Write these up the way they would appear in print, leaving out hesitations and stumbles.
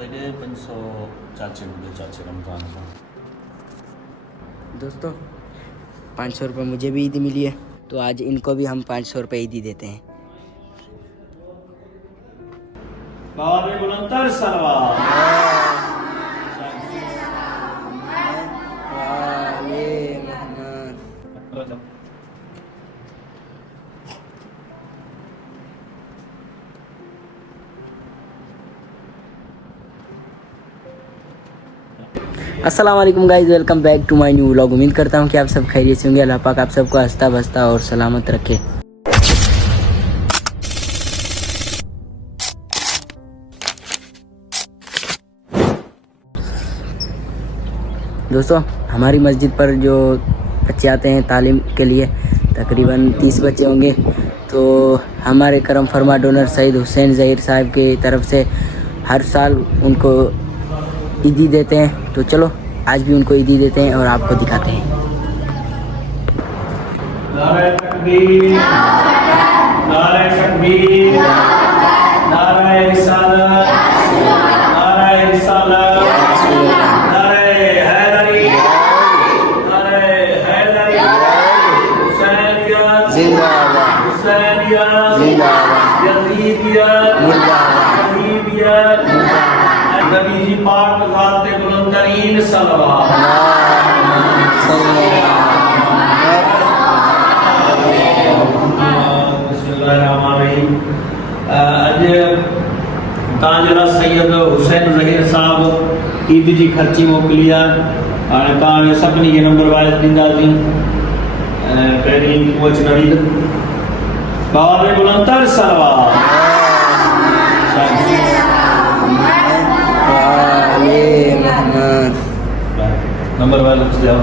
Ini penso cacing udah cacing Ramzan का। दोस्तों 500 रुपये मुझे भी ईदी मिली है, तो आज इनको भी हम 500 रुपये ईदी देते हैं। बाबा बुलंदर सलवार। अस्सलाम वालेकुम guys, welcome back to my new vlog. उम्मीद करता हूँ कि आप सब खैरियत से होंगे। अल्लाह पाक आप सबको हंसता बसता और सलामत रखे। दोस्तों हमारी मस्जिद पर जो बच्चे आते हैं तालीम के लिए, तकरीबन 30 बच्चे होंगे, तो हमारे करम फरमा डोनर सईद हुसैन ज़हीर साहब की तरफ से हर साल उनको ईदी देते हैं। तो चलो आज भी उनको ईदी देते हैं और आपको दिखाते हैं। नारे तकबीर, नारे तकबीर, नारे रिसालत, नारे रिसालत, नारे हैदरी, नारे हैदरी, हुसैनियत जिंदाबाद, हुसैनियत जिंदाबाद, यजीदियत मुर्दाबाद, यजीदियत मुर्दाबाद। नबी जी पाक ज़ात बुलंदतरीन सलवात। अज तव्हांजा सैयद हुसैन ज़हीर साहब ईद जी ख़र्ची मोकिली आहे। हाणे तव्हां सभिनी खे नंबर वाइज़ ॾींदासीं। पहिरीं कोच नवीद बाबा बुलंदर सलवात। नंबर वाइज पूछ जाओ।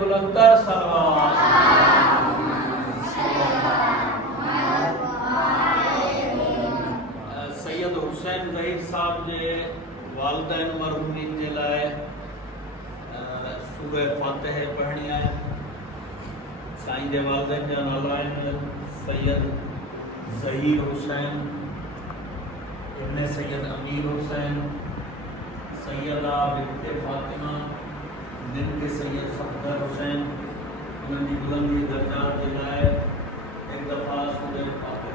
बुलंदर सलवार। सैयद हुसैन ज़हीर साहब जे वालिदैन मरहूमीन जे लाइ सूरह फातिह पढ़णी आहे। साईं जे वालिदैन जा नाला आहिनि सैयद ज़हीर हुसैन, इब्न सैयद अमीर हुसैन, सैयदा बिन्त फातिमा, जिनके सैयद सफदर हुसैन। उन्हनि जी बुलंदी दर्जात जे लाइ एक दफ़ा सूरह फातिह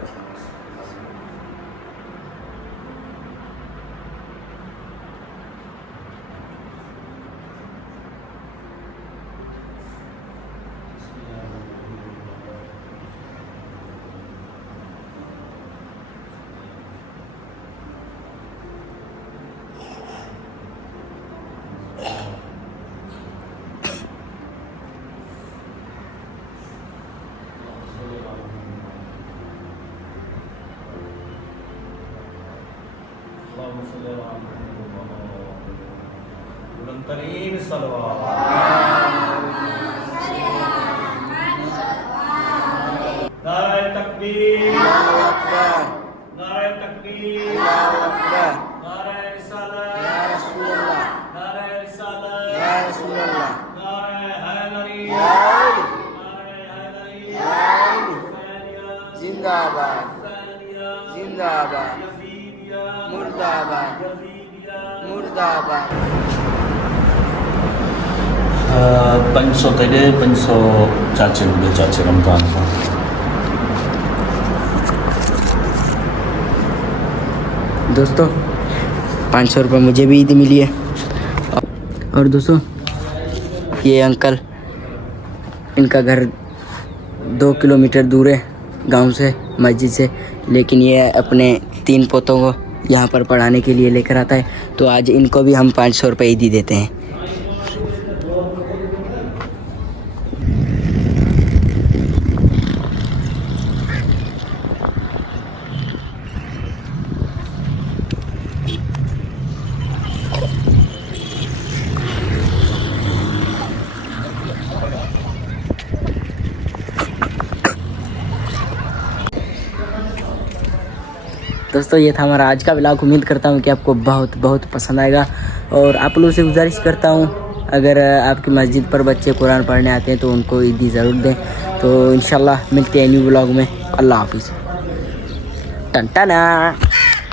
बुलंदतरीन सलवार। नारे तकबीर, नारे तकबीर, नारे रिसालत, नारे रिसालत, नारे हैदरी, नारे हैदरी, हुसैनियत जिंदाबाद जिंदाबाद मुर्दाबाद मुर्दाबाद। 500 tadi 500 cacing udah cacing Ramzan का। दोस्तों 500 रुपये मुझे भी ईदी मिली है। और दोस्तों ये अंकल, इनका घर 2 किलोमीटर दूर है गांव से, मस्जिद से, लेकिन ये अपने 3 पोतों को यहाँ पर पढ़ाने के लिए लेकर आता है। तो आज इनको भी हम 500 रुपये ईदी देते हैं। दोस्तों ये था हमारा आज का व्लॉग। उम्मीद करता हूँ कि आपको बहुत बहुत पसंद आएगा। और आप लोगों से गुजारिश करता हूँ, अगर आपकी मस्जिद पर बच्चे कुरान पढ़ने आते हैं तो उनको ईदी ज़रूर दें। तो इंशाल्लाह मिलते हैं न्यू व्लॉग में। अल्लाह हाफिज़। टन टना।